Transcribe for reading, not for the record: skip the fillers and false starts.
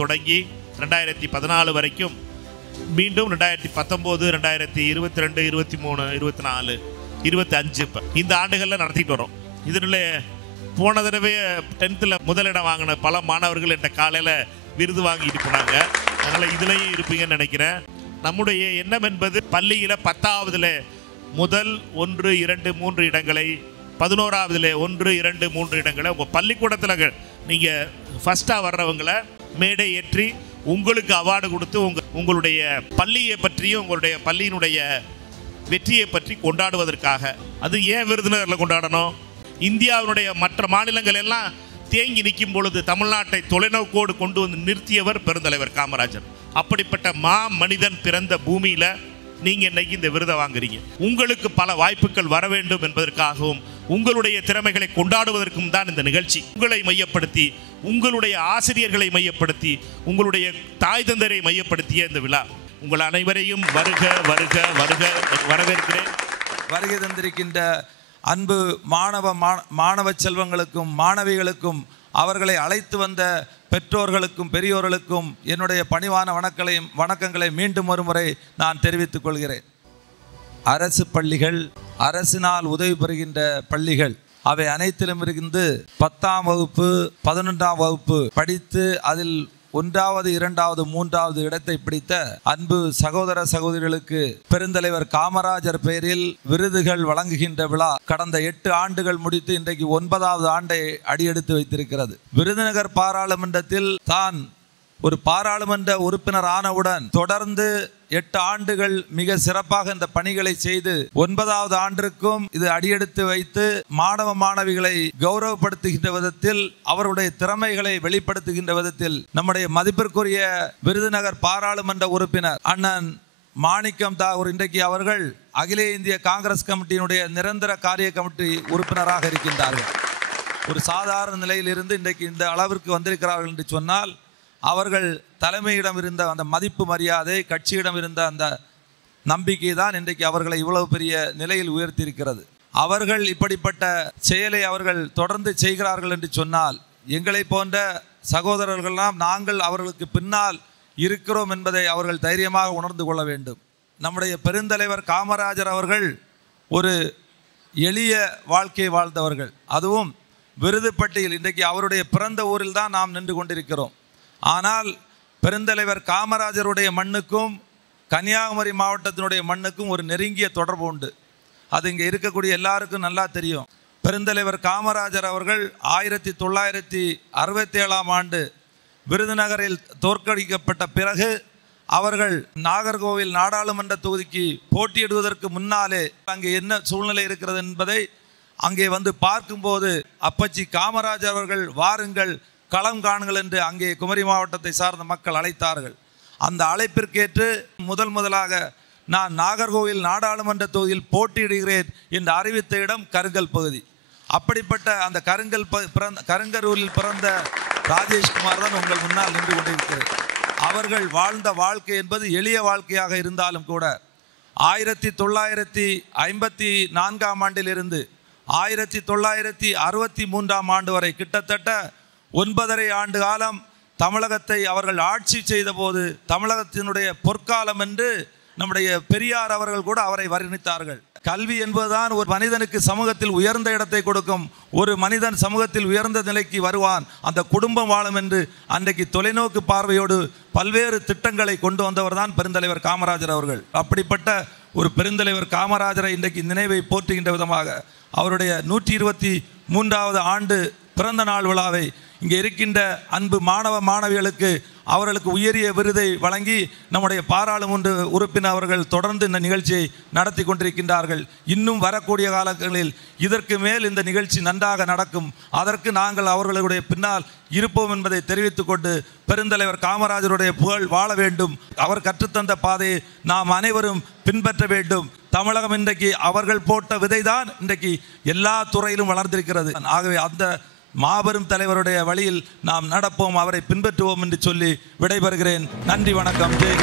தொடங்கி 2014 வரைக்கும் மீண்டும் 2019, 2022, 23, 24, 25 இந்த ஆண்டுகளில் நடத்திட்டு வரோம். இதில் போன தடவை 10th முதலிடம் வாங்கின பல மாணவர்கள் என்ற காலையில் விருது வாங்கிட்டு போனாங்க. அதனால் இதுலேயும் இருப்பீங்கன்னு நினைக்கிறேன். நம்முடைய எண்ணம் என்பது பள்ளியில் 10ஆவதுல முதல் 1, 2, 3 இடங்களை, 11ஆவதுல 1, 2, 3 இடங்களை உங்கள் பள்ளிக்கூடத்தில் நீங்கள் ஃபஸ்ட்டாக வர்றவங்களை மேடை ஏற்றி உங்களுக்கு அவார்டு கொடுத்து உங்களுடைய பள்ளியை பற்றியும் உங்களுடைய பள்ளியினுடைய வெற்றியை பற்றி கொண்டாடுவதற்காக. அது ஏன் விருதுநகரில் கொண்டாடணும்? இந்தியாவினுடைய மற்ற மாநிலங்கள் எல்லாம் தேங்கி நிற்கும் பொழுது தமிழ்நாட்டை தொலைநோக்கோடு கொண்டு வந்து நிறுத்தியவர் பெருந்தலைவர் காமராஜர். அப்படிப்பட்ட மனிதன் பிறந்த பூமியில் நீங்கள் இன்னைக்கு இந்த விருதை வாங்குறீங்க. உங்களுக்கு பல வாய்ப்புகள் வர வேண்டும் என்பதற்காகவும் உங்களுடைய திறமைகளை கொண்டாடுவதற்கும் தான் இந்த நிகழ்ச்சி. உங்களை மையப்படுத்தி, உங்களுடைய ஆசிரியர்களை மையப்படுத்தி, உங்களுடைய தாய் தந்தரை மையப்படுத்திய இந்த விழா. உங்கள் அனைவரையும் வருக வருக வருக வரவேற்கிறேன். வருகை தந்திருக்கின்ற அன்பு மாணவ செல்வங்களுக்கும் மாணவிகளுக்கும் அவர்களை அழைத்து வந்த பெற்றோர்களுக்கும் பெரியோர்களுக்கும் என்னுடைய பணிவான வணக்கங்களை மீண்டும் ஒருமுறை நான் தெரிவித்துக் கொள்கிறேன். அரசு பள்ளிகள், அரசினால் உதவி பெறுகின்ற பள்ளிகள், அவை அனைத்திலும் இருந்து 10ஆம் வகுப்பு 11ஆம் வகுப்பு படித்து அதில் 1வது 2வது 3வது இடத்தை பிடித்த அன்பு சகோதர சகோதரிகளுக்கு பெருந்தலைவர் காமராஜர் பெயரில் விருதுகள் வழங்குகின்ற விழா கடந்த 8 ஆண்டுகள் முடித்து இன்றைக்கு 9வது ஆண்டை அடியெடுத்து வைத்திருக்கிறது. விருதுநகர் பாராளுமன்றத்தில் தான் ஒரு பாராளுமன்ற உறுப்பினர் ஆனவுடன் தொடர்ந்து 8 ஆண்டுகள் மிக சிறப்பாக இந்த பணிகளை செய்து 9வது ஆண்டிற்கும் இது அடியெடுத்து வைத்து மாணவ மாணவிகளை கௌரவப்படுத்துகின்ற விதத்தில், அவருடைய திறமைகளை வெளிப்படுத்துகின்ற விதத்தில் நம்முடைய மதிப்பிற்குரிய விருதுநகர் பாராளுமன்ற உறுப்பினர் அண்ணன் மாணிக்கம் தாகூர் இன்றைக்கு அவர்கள் அகில இந்திய காங்கிரஸ் கமிட்டியினுடைய நிரந்தர காரிய கமிட்டி உறுப்பினராக இருக்கின்றார்கள். ஒரு சாதாரண நிலையிலிருந்து இன்றைக்கு இந்த அளவிற்கு வந்திருக்கிறார்கள் என்று சொன்னால் அவர்கள் தலைமையிடம் இருந்த அந்த மதிப்பு மரியாதை, கட்சியிடம் இருந்த அந்த நம்பிக்கை தான் இன்றைக்கு அவர்களை இவ்வளவு பெரிய நிலையில் உயர்த்தியிருக்கிறது. அவர்கள் இப்படிப்பட்ட செயலை அவர்கள் தொடர்ந்து செய்கிறார்கள் என்று சொன்னால் எங்களை போன்ற சகோதரர்கள்லாம் நாங்கள் அவர்களுக்கு பின்னால் இருக்கிறோம் என்பதை அவர்கள் தைரியமாக உணர்ந்து கொள்ள வேண்டும். நம்முடைய பெருந்தலைவர் காமராஜர் அவர்கள் ஒரு எளிய வாழ்க்கை வாழ்ந்தவர்கள். அதுவும் விருதுப்பட்டியில் இன்றைக்கு அவருடைய பிறந்த ஊரில் தான் நாம் நின்று கொண்டிருக்கிறோம். ஆனால் பெருந்தலைவர் காமராஜருடைய மண்ணுக்கும் கன்னியாகுமரி மாவட்டத்தினுடைய மண்ணுக்கும் ஒரு நெருங்கிய தொடர்பு உண்டு. அது இங்கே இருக்கக்கூடிய எல்லாருக்கும் நல்லா தெரியும். பெருந்தலைவர் காமராஜர் அவர்கள் 1967ஆம் ஆண்டு விருதுநகரில் தோற்கடிக்கப்பட்ட பிறகு அவர்கள் நாகர்கோவில் நாடாளுமன்ற தொகுதிக்கு போட்டியிடுவதற்கு முன்னாலே அங்கே என்ன சூழ்நிலை இருக்கிறது என்பதை அங்கே வந்து பார்க்கும்போது அப்பச்சி காமராஜர் அவர்கள் வாருங்கள் களம் காணுங்கள் என்று அங்கே குமரி மாவட்டத்தை சார்ந்த மக்கள் அழைத்தார்கள். அந்த அழைப்பிற்கேற்று முதலாக நான் நாகர்கோவில் நாடாளுமன்ற தொகுதியில் போட்டியிடுகிறேன் என்று அறிவித்த இடம் கருங்கல் பகுதி. அப்படிப்பட்ட அந்த கருங்கரூரில் பிறந்த ராஜேஷ்குமார் தான் உங்கள் முன்னால் நின்று கொண்டிருக்கிறது. அவர்கள் வாழ்ந்த வாழ்க்கை என்பது எளிய வாழ்க்கையாக இருந்தாலும் கூட 1954ஆம் ஆண்டிலிருந்து 1963ஆம் ஆண்டு வரை கிட்டத்தட்ட 9½ ஆண்டு காலம் தமிழகத்தை அவர்கள் ஆட்சி செய்த போது தமிழகத்தினுடைய பொற்காலம் என்று நம்முடைய பெரியார் அவர்கள் கூட அவரை வர்ணித்தார்கள். கல்வி என்பதுதான் ஒரு மனிதனுக்கு சமூகத்தில் உயர்ந்த இடத்தை கொடுக்கும். ஒரு மனிதன் சமூகத்தில் உயர்ந்த நிலைக்கு வருவான், அந்த குடும்பம் வாழும் என்று அன்றைக்கு தொலைநோக்கு பார்வையோடு பல்வேறு திட்டங்களை கொண்டு வந்தவர் தான் பெருந்தலைவர் காமராஜர் அவர்கள். அப்படிப்பட்ட ஒரு பெருந்தலைவர் காமராஜரை இன்றைக்கு நினைவை போற்றுகின்ற விதமாக அவருடைய 123வது ஆண்டு பிறந்த நாள் விழாவை இங்கே இருக்கின்ற அன்பு மாணவ மாணவிகளுக்கு அவர்களுக்கு உயரிய விருதை வழங்கி நம்முடைய பாராளுமன்ற உறுப்பினர் அவர்கள் தொடர்ந்து இந்த நிகழ்ச்சியை நடத்தி கொண்டிருக்கின்றார்கள். இன்னும் வரக்கூடிய காலங்களில் இதற்கு மேல் இந்த நிகழ்ச்சி நன்றாக நடக்கும். அதற்கு நாங்கள் அவர்களுடைய பின்னால் இருப்போம் என்பதை தெரிவித்துக் கொண்டு பெருந்தலைவர் காமராஜருடைய புகழ் வாழ வேண்டும். அவர் கற்றுத்தந்த பாதையை நாம் அனைவரும் பின்பற்ற வேண்டும். தமிழகம் இன்றைக்கு அவர்கள் போட்ட விதைதான் இன்றைக்கு எல்லா துறையிலும் வளர்ந்திருக்கிறது. ஆகவே அந்த மாபெரும் தலைவருடைய வழியில் நாம் நடப்போம், அவரை பின்பற்றுவோம் என்று சொல்லி விடைபெறுகிறேன். நன்றி, வணக்கம். ஜெய்.